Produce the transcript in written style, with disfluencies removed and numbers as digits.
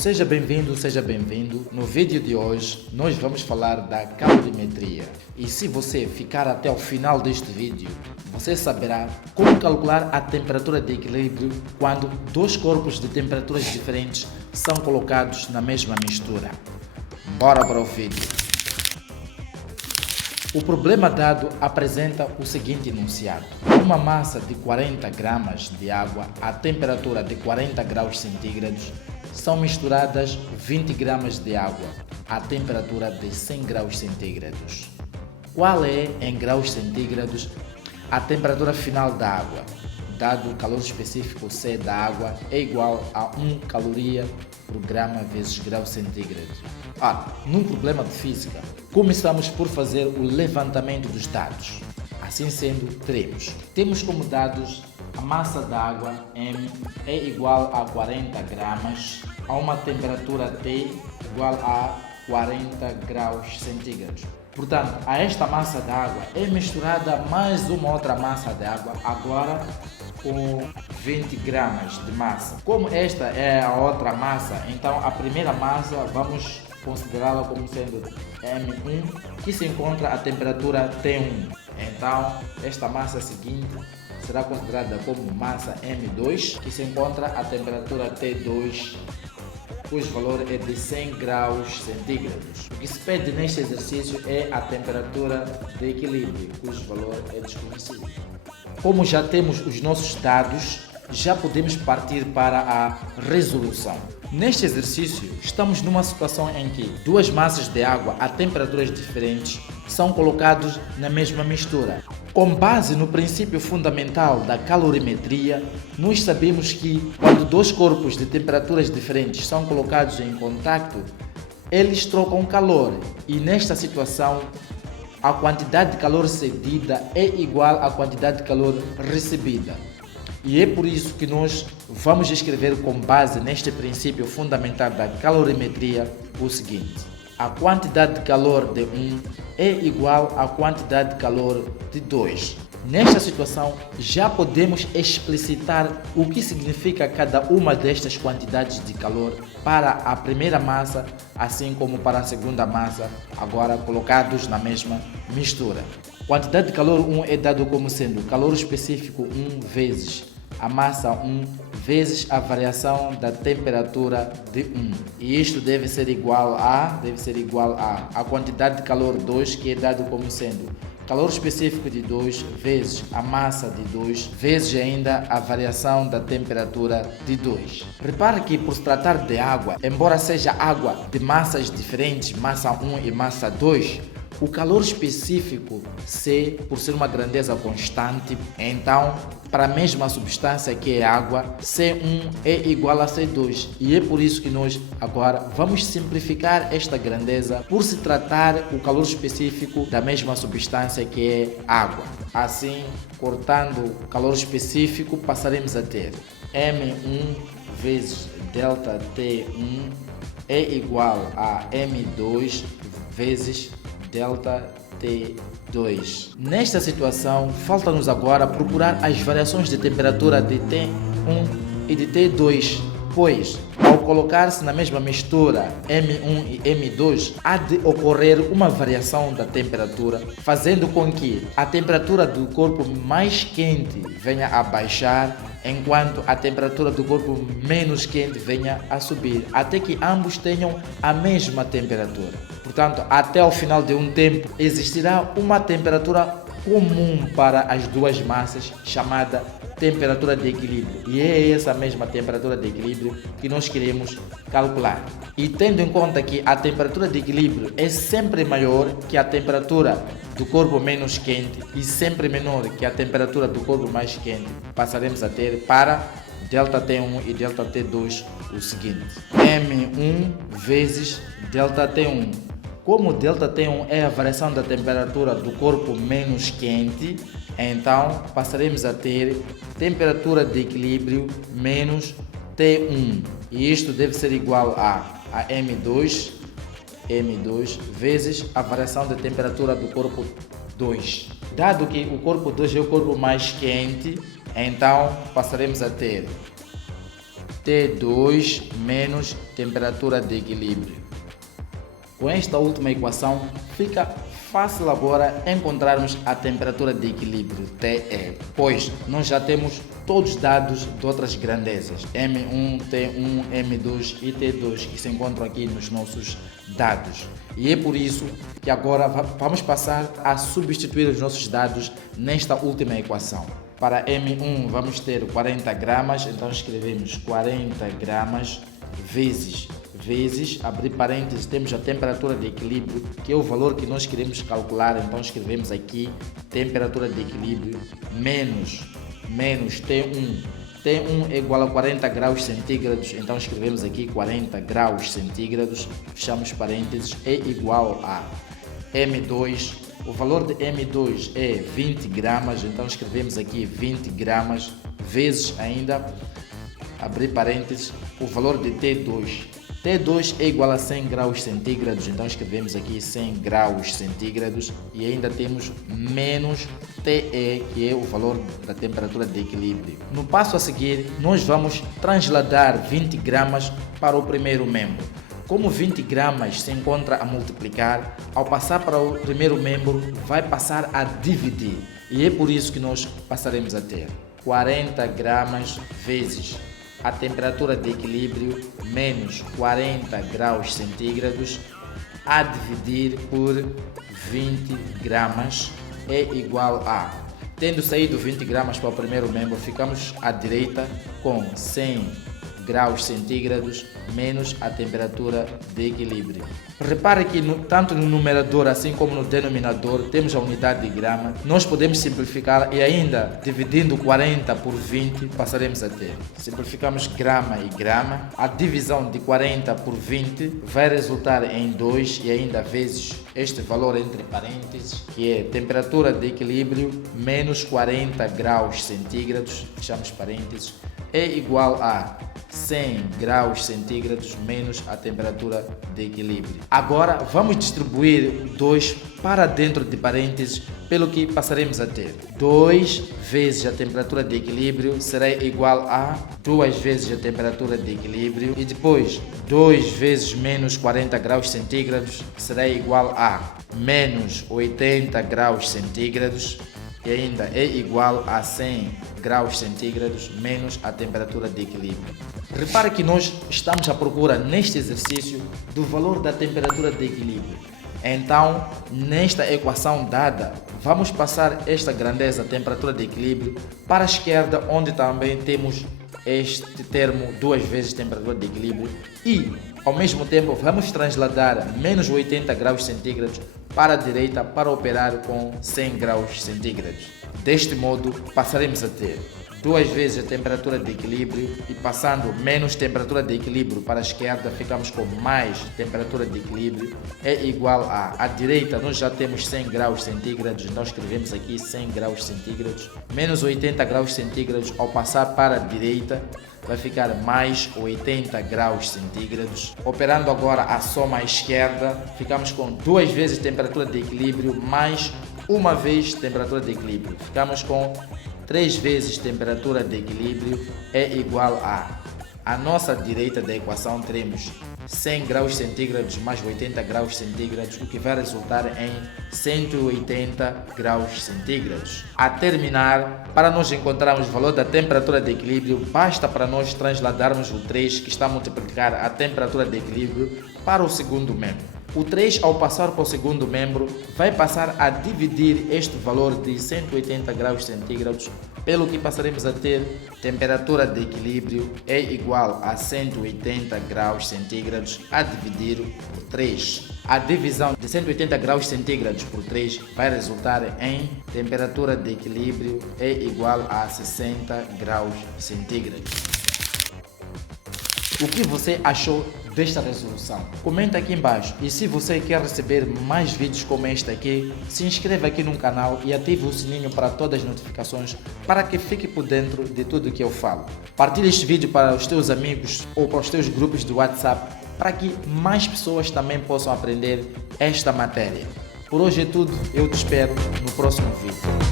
Seja bem-vindo, seja bem-vindo. No vídeo de hoje, nós vamos falar da calorimetria. E se você ficar até o final deste vídeo, você saberá como calcular a temperatura de equilíbrio quando dois corpos de temperaturas diferentes são colocados na mesma mistura. Bora para o vídeo. O problema dado apresenta o seguinte enunciado. Uma massa de 40 gramas de água a temperatura de 40 graus centígrados são misturadas 20 gramas de água a temperatura de 100 graus centígrados. Qual é, em graus centígrados, a temperatura final da água? Dado o calor específico C da água é igual a 1 caloria por grama vezes grau centígrado. Num problema de física, começamos por fazer o levantamento dos dados. Assim sendo, temos como dados a massa da água M é igual a 40 gramas a uma temperatura T igual a 40 graus centígrados. Portanto, a esta massa de água é misturada mais uma outra massa de água, agora com 20 gramas de massa. Como esta é a outra massa, então a primeira massa vamos considerá-la como sendo M1, que se encontra a temperatura T1. Então, esta massa seguinte será considerada como massa M2, que se encontra a temperatura T2, cujo valor é de 100 graus centígrados. O que se pede neste exercício é a temperatura de equilíbrio, cujo valor é desconhecido. Como já temos os nossos dados, já podemos partir para a resolução. Neste exercício, estamos numa situação em que duas massas de água a temperaturas diferentes são colocadas na mesma mistura. Com base no princípio fundamental da calorimetria, nós sabemos que quando dois corpos de temperaturas diferentes são colocados em contacto, eles trocam calor e nesta situação a quantidade de calor cedida é igual à quantidade de calor recebida. E é por isso que nós vamos escrever com base neste princípio fundamental da calorimetria o seguinte: a quantidade de calor de 1 é igual à quantidade de calor de 2. Nesta situação, já podemos explicitar o que significa cada uma destas quantidades de calor para a primeira massa, assim como para a segunda massa, agora colocados na mesma mistura. Quantidade de calor 1 é dado como sendo calor específico 1 vezes a massa 1 vezes a variação da temperatura de 1. E isto deve ser igual a quantidade de calor 2, que é dado como sendo calor específico de 2 vezes a massa de 2 vezes ainda a variação da temperatura de 2. Repare que por se tratar de água, embora seja água de massas diferentes, massa 1 e massa 2, o calor específico C, por ser uma grandeza constante, então para a mesma substância que é água, C1 é igual a C2 e é por isso que nós agora vamos simplificar esta grandeza por se tratar o calor específico da mesma substância que é água. Assim, cortando o calor específico, passaremos a ter M1 vezes delta T1 é igual a M2 vezes delta T2. Nesta situação, falta-nos agora procurar as variações de temperatura de T1 e de T2, pois, ao colocar-se na mesma mistura M1 e M2, há de ocorrer uma variação da temperatura, fazendo com que a temperatura do corpo mais quente venha a baixar, enquanto a temperatura do corpo menos quente venha a subir, até que ambos tenham a mesma temperatura. Portanto, até o final de um tempo, existirá uma temperatura comum para as duas massas, chamada temperatura de equilíbrio. E é essa mesma temperatura de equilíbrio que nós queremos calcular. E tendo em conta que a temperatura de equilíbrio é sempre maior que a temperatura do corpo menos quente e sempre menor que a temperatura do corpo mais quente, passaremos a ter para delta T1 e delta T2 o seguinte: M1 vezes delta T1. Como delta T1 é a variação da temperatura do corpo menos quente, então passaremos a ter temperatura de equilíbrio menos T1. E isto deve ser igual a M2 vezes a variação da temperatura do corpo 2. Dado que o corpo 2 é o corpo mais quente, então passaremos a ter T2 menos temperatura de equilíbrio. Com esta última equação, fica fácil agora encontrarmos a temperatura de equilíbrio TE, pois nós já temos todos os dados de outras grandezas, M1, T1, M2 e T2, que se encontram aqui nos nossos dados. E é por isso que agora vamos passar a substituir os nossos dados nesta última equação. Para M1 vamos ter 40 gramas, então escrevemos 40 gramas vezes, abrir parênteses, temos a temperatura de equilíbrio, que é o valor que nós queremos calcular, então escrevemos aqui temperatura de equilíbrio menos T1. T1 é igual a 40 graus centígrados, então escrevemos aqui 40 graus centígrados, fechamos parênteses, é igual a M2. O valor de M2 é 20 gramas, então escrevemos aqui 20 gramas, vezes ainda, abrir parênteses, o valor de T2. T2 é igual a 100 graus centígrados, então escrevemos aqui 100 graus centígrados e ainda temos menos TE, que é o valor da temperatura de equilíbrio. No passo a seguir, nós vamos transladar 20 gramas para o primeiro membro. Como 20 gramas se encontra a multiplicar, ao passar para o primeiro membro, vai passar a dividir. E é por isso que nós passaremos a ter 40 gramas vezes a temperatura de equilíbrio menos 40 graus centígrados a dividir por 20 gramas é igual a... Tendo saído 20 gramas para o primeiro membro, ficamos à direita com 100 graus centígrados menos a temperatura de equilíbrio. Repare que tanto no numerador assim como no denominador temos a unidade de grama. Nós podemos simplificar e ainda dividindo 40 por 20 passaremos a ter. Simplificamos grama e grama. A divisão de 40 por 20 vai resultar em 2 e ainda vezes este valor entre parênteses, que é temperatura de equilíbrio menos 40 graus centígrados, fechamos parênteses, é igual a 100 graus centígrados menos a temperatura de equilíbrio. Agora vamos distribuir 2 para dentro de parênteses, pelo que passaremos a ter 2 vezes a temperatura de equilíbrio será igual a 2 vezes a temperatura de equilíbrio e depois 2 vezes menos 40 graus centígrados será igual a menos 80 graus centígrados e ainda é igual a 100 graus centígrados menos a temperatura de equilíbrio. Repare que nós estamos à procura neste exercício do valor da temperatura de equilíbrio. Então, nesta equação dada, vamos passar esta grandeza, temperatura de equilíbrio, para a esquerda, onde também temos este termo 2 vezes temperatura de equilíbrio e, ao mesmo tempo, vamos transladar menos 80 graus centígrados para a direita para operar com 100 graus centígrados. Deste modo, passaremos a ter 2 vezes a temperatura de equilíbrio e passando menos temperatura de equilíbrio para a esquerda, ficamos com mais temperatura de equilíbrio, é igual à direita nós já temos 100 graus centígrados, nós escrevemos aqui 100 graus centígrados, menos 80 graus centígrados ao passar para a direita, vai ficar mais 80 graus centígrados. Operando agora a soma à esquerda, ficamos com 2 vezes temperatura de equilíbrio mais 1 vez temperatura de equilíbrio. Ficamos com 3 vezes temperatura de equilíbrio é igual a nossa direita da equação teremos 100 graus centígrados mais 80 graus centígrados, o que vai resultar em 180 graus centígrados. A terminar, para nós encontrarmos o valor da temperatura de equilíbrio, basta para nós transladarmos o 3 que está a multiplicar a temperatura de equilíbrio para o segundo membro. O 3, ao passar para o segundo membro, vai passar a dividir este valor de 180 graus centígrados, pelo que passaremos a ter temperatura de equilíbrio é igual a 180 graus centígrados a dividir por 3. A divisão de 180 graus centígrados por 3 vai resultar em temperatura de equilíbrio é igual a 60 graus centígrados. O que você achou desta resolução? Comenta aqui embaixo, e se você quer receber mais vídeos como este aqui, se inscreva aqui no canal e ative o sininho para todas as notificações para que fique por dentro de tudo que eu falo. Partilhe este vídeo para os teus amigos ou para os teus grupos de WhatsApp para que mais pessoas também possam aprender esta matéria. Por hoje é tudo, eu te espero no próximo vídeo.